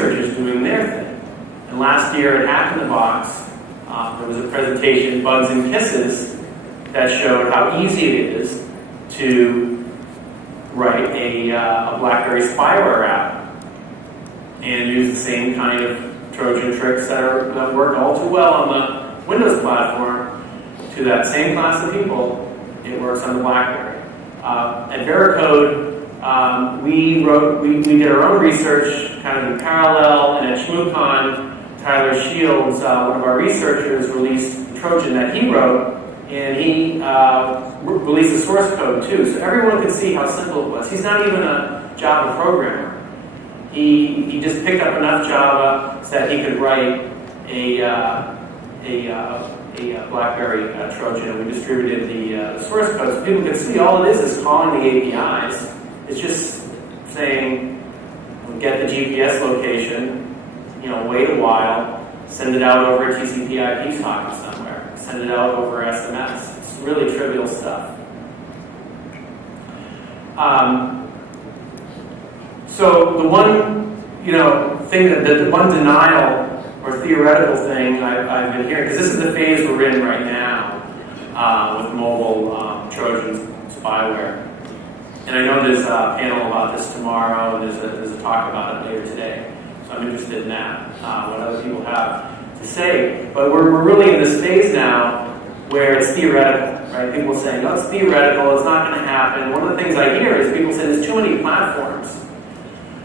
researchers doing their thing. And last year at Hack in the Box, there was a presentation, Bugs and Kisses, that showed how easy it is to write a BlackBerry spyware app and use the same kind of Trojan tricks that work all too well on the Windows platform to that same class of people. It works on the BlackBerry. At Veracode, we did our own research kind of in parallel, and at ShmooCon, Tyler Shields, one of our researchers, released the Trojan that he wrote, and he released the source code too, so everyone could see how simple it was. He's not even a Java programmer. He just picked up enough Java so that he could write a BlackBerry Trojan, and we distributed the source code so people could see all it is calling the APIs. It's just saying, get the GPS location, wait a while, send it out over a TCP/IP socket somewhere, send it out over SMS. It's really trivial stuff. So the one, thing the one denial or theoretical thing I've been hearing, because this is the phase we're in right now with mobile Trojan spyware. And I know there's a panel about this tomorrow, and there's a talk about it later today. So I'm interested in that, what other people have to say. But we're really in this phase now where it's theoretical, right? People saying, no, it's theoretical, it's not going to happen. One of the things I hear is people say there's too many platforms.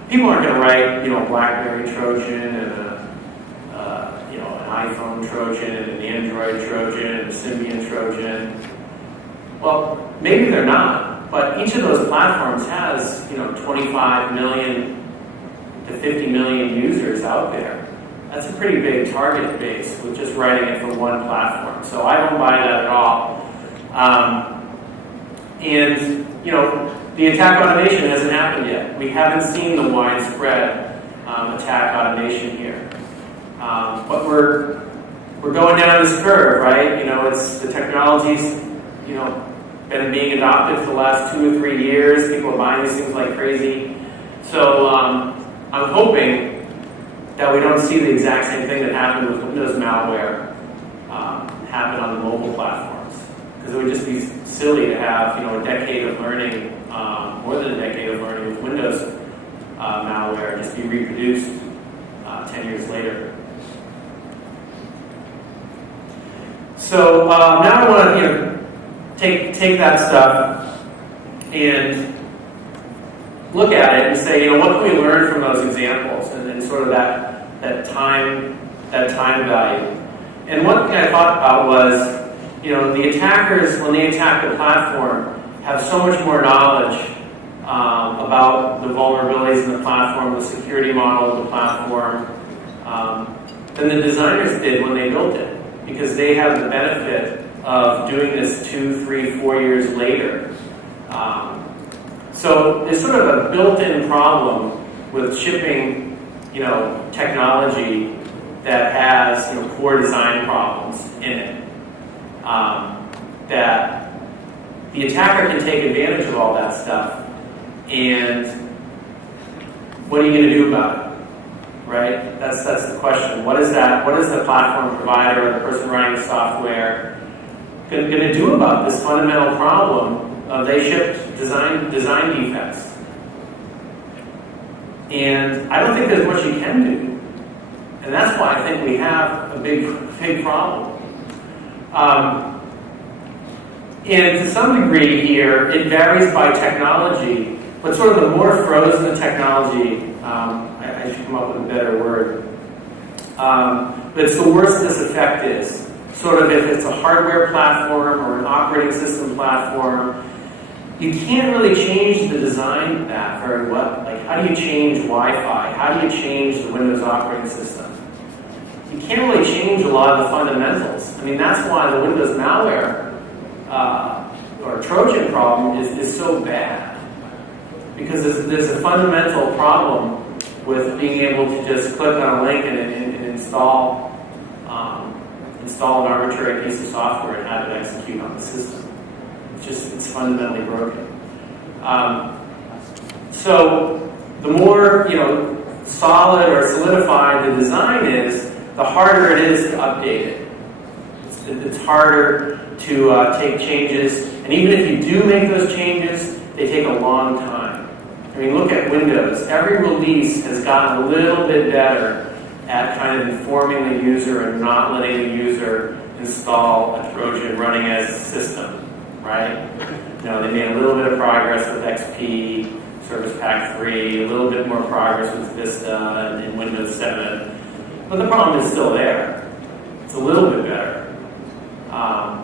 People aren't going to write, a BlackBerry Trojan and an iPhone Trojan and an Android Trojan and a Symbian Trojan. Well, maybe they're not, but each of those platforms has, 25 million to 50 million users out there. That's a pretty big target base with just writing it for one platform. So I don't buy that at all. The attack automation hasn't happened yet. We haven't seen the widespread attack automation here. But we're going down this curve, right? It's the technology's, been being adopted for the last 2 or 3 years. People are buying these things like crazy. So I'm hoping that we don't see the exact same thing that happened with Windows malware happen on the mobile platforms. Because it would just be silly to have, a decade of learning, more than a decade of learning with Windows malware just be reproduced 10 years later. So now I want to, take that stuff and look at it and say, what can we learn from those examples and sort of that time value. And one thing I thought about was, the attackers, when they attack the platform, have so much more knowledge about the vulnerabilities in the platform, the security model of the platform, than the designers did when they built it, because they have the benefit of doing this 2, 3, 4 years later. So there's sort of a built-in problem with shipping, technology that has, core design problems in it. That the attacker can take advantage of all that stuff, and what are you going to do about it? Right? That's the question. What is the platform provider or the person writing the software going to do about this fundamental problem of they shipped design defects? And I don't think there's much you can do. And that's why I think we have a big problem. And to some degree here, it varies by technology, but sort of the more frozen the technology, I should come up with a better word, but it's the worse this effect is. Sort of if it's a hardware platform or an operating system platform, you can't really change the design of that very well. Like, how do you change Wi-Fi? How do you change the Windows operating system? You can't really change a lot of the fundamentals. I mean, that's why the Windows malware or Trojan problem is so bad. Because there's a fundamental problem with being able to just click on a link and install an arbitrary piece of software and have it execute on the system. It's fundamentally broken. So the more, solid or solidified the design is, the harder it is to update it. It's harder to take changes, and even if you do make those changes, they take a long time. I mean, look at Windows. Every release has gotten a little bit better at kind of informing the user and not letting the user install a Trojan running as a system, right? You know, they made a little bit of progress with XP, Service Pack 3, a little bit more progress with Vista and Windows 7, but the problem is still there. It's a little bit better.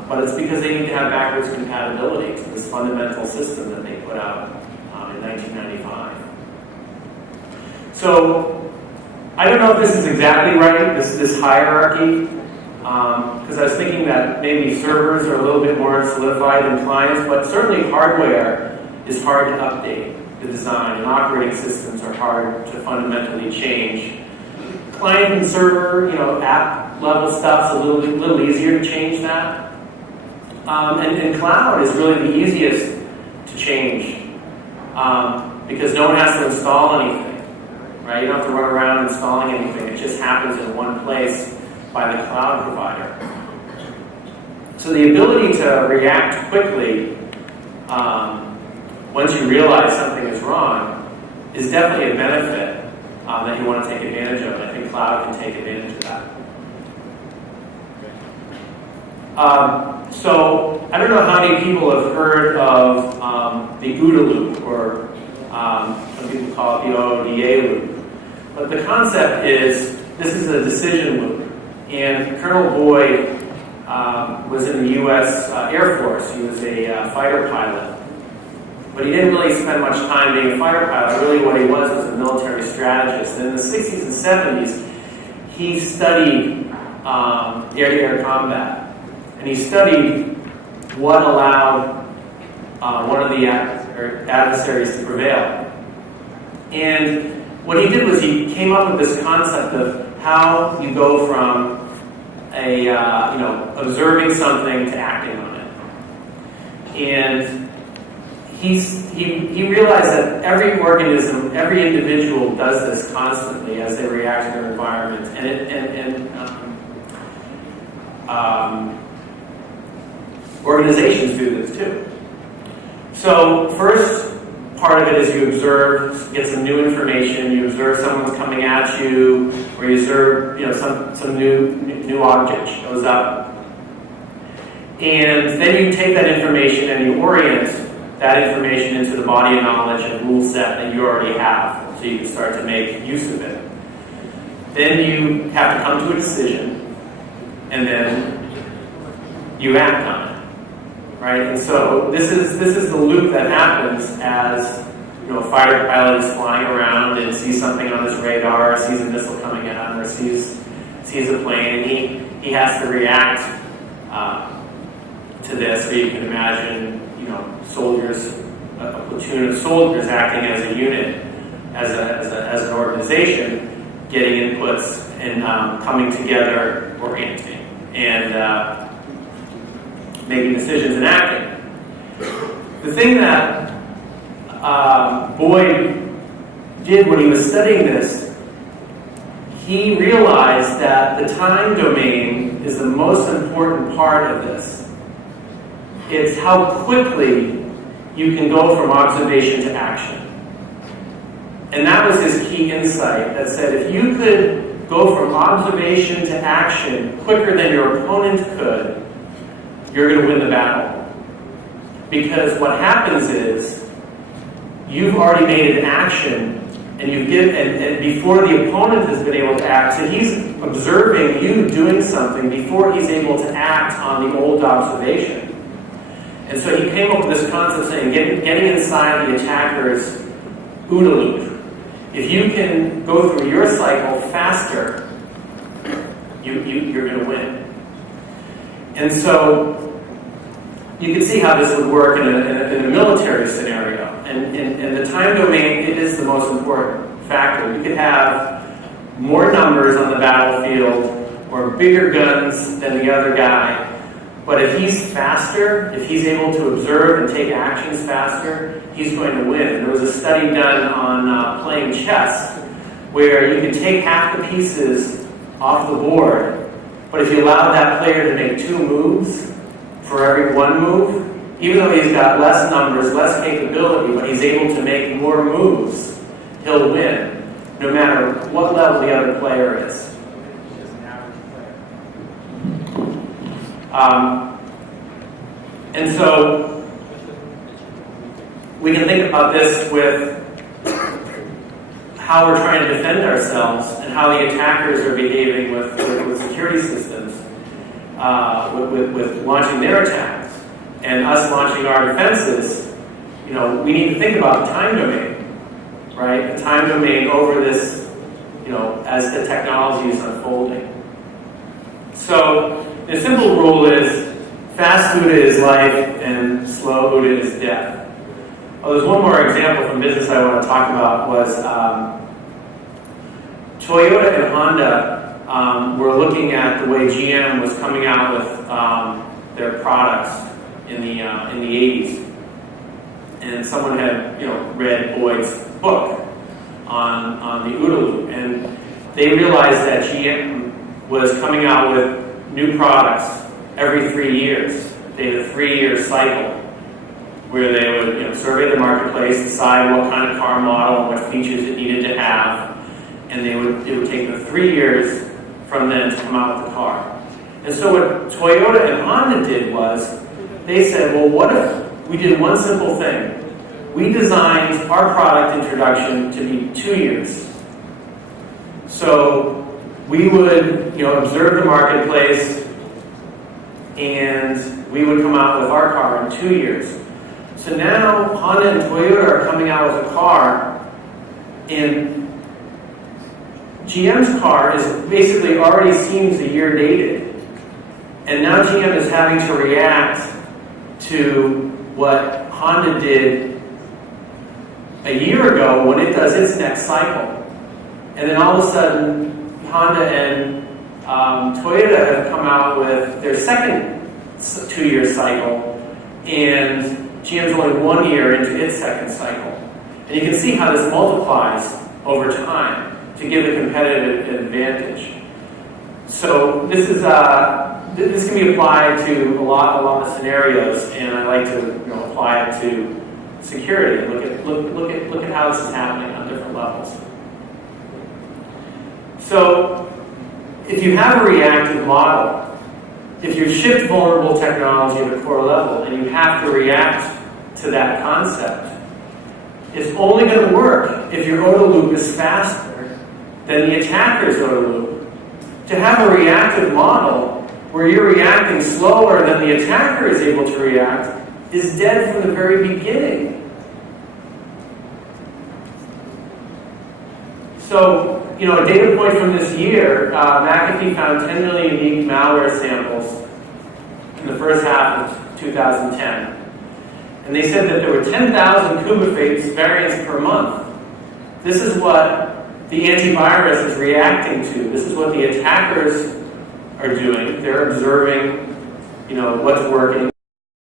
But it's because they need to have backwards compatibility to this fundamental system that they put out in 1995. So, I don't know if this is exactly right, this hierarchy, because I was thinking that maybe servers are a little bit more solidified than clients, but certainly hardware is hard to update the design, and operating systems are hard to fundamentally change. Client and server, you know, app level stuff's a little easier to change that. And cloud is really the easiest to change because no one has to install anything, right? You don't have to run around installing anything. It just happens in one place by the cloud provider. So the ability to react quickly once you realize something is wrong is definitely a benefit that you want to take advantage of. I think cloud can take advantage of that. So I don't know how many people have heard of the OODA loop, or some people call it the OODA loop. But the concept is, this is a decision loop. And Colonel Boyd was in the U.S. Air Force. He was a fighter pilot. But he didn't really spend much time being a fighter pilot. Really what he was a military strategist. And in the 60s and 70s, he studied air-to-air combat. And he studied what allowed one of the adversaries to prevail. And what he did was he came up with this concept of how you go from observing something to acting on it. And he realized that every organism, every individual does this constantly as they react to their environment. Organizations do this too. So first part of it is you observe, get some new information, you observe someone's coming at you, or you observe some new object shows up. And then you take that information and you orient that information into the body of knowledge and rule set that you already have, so you can start to make use of it. Then you have to come to a decision, and then you act on it. Right, and so this is the loop that happens as a fighter pilot is flying around and sees something on his radar, sees a missile coming at him, or sees a plane, and he has to react to this. So you can imagine, soldiers, a platoon of soldiers acting as a unit, as an organization, getting inputs and coming together, orienting, and making decisions and acting. The thing that Boyd did when he was studying this, he realized that the time domain is the most important part of this. It's how quickly you can go from observation to action. And that was his key insight, that said if you could go from observation to action quicker than your opponent could, you're going to win the battle. Because what happens is, you've already made an action, and and before the opponent has been able to act, so he's observing you doing something before he's able to act on the old observation. And so he came up with this concept saying, getting inside the attacker's OODA loop. If you can go through your cycle faster, you're going to win. And so you can see how this would work in a military scenario. And the time domain, it is the most important factor. You could have more numbers on the battlefield or bigger guns than the other guy. But if he's faster, if he's able to observe and take actions faster, he's going to win. There was a study done on playing chess where you can take half the pieces off the board, but if you allow that player to make 2 moves for every 1 move, even though he's got less numbers, less capability, but he's able to make more moves, he'll win, no matter what level the other player is. And so we can think about this with how we're trying to defend ourselves and how the attackers are behaving with security systems, with launching their attacks, and us launching our defenses. You know, we need to think about the time domain, right? The time domain over this, you know, as the technology is unfolding. So the simple rule is fast OODA is life and slow OODA is death. Oh, there's one more example from business I want to talk about was Toyota and Honda were looking at the way GM was coming out with their products in the 80s. And someone had, you know, read Boyd's book on the OODA loop, and they realized that GM was coming out with new products every 3 years. They had a 3-year cycle where they would, you know, survey the marketplace, decide what kind of car model and what features it needed to have, and it would take them 3 years from then to come out with the car. And so what Toyota and Honda did was, they said, well, what if we did one simple thing? We designed our product introduction to be 2 years. So we would, you know, observe the marketplace, and we would come out with our car in 2 years. So now Honda and Toyota are coming out with a car, and GM's car is basically already seems a year dated. And now GM is having to react to what Honda did a year ago when it does its next cycle. And then all of a sudden, Honda and Toyota have come out with their second 2-year cycle, and GM's only 1 year into its second cycle. And you can see how this multiplies over time to give a competitive advantage. So this is this can be applied to a lot of scenarios, and I like to, you know, apply it to security and look at how this is happening on different levels. So if you have a reactive model, if you ship vulnerable technology at a core level and you have to react to that concept, it's only going to work if your OODA loop is faster than the attacker's OODA loop. To have a reactive model where you're reacting slower than the attacker is able to react is dead from the very beginning. So, you know, a data point from this year, McAfee found 10 million unique malware samples in the first half of 2010. And they said that there were 10,000 Kubernetes variants per month. This is what the antivirus is reacting to. This is what the attackers are doing. They're observing, you know, what's working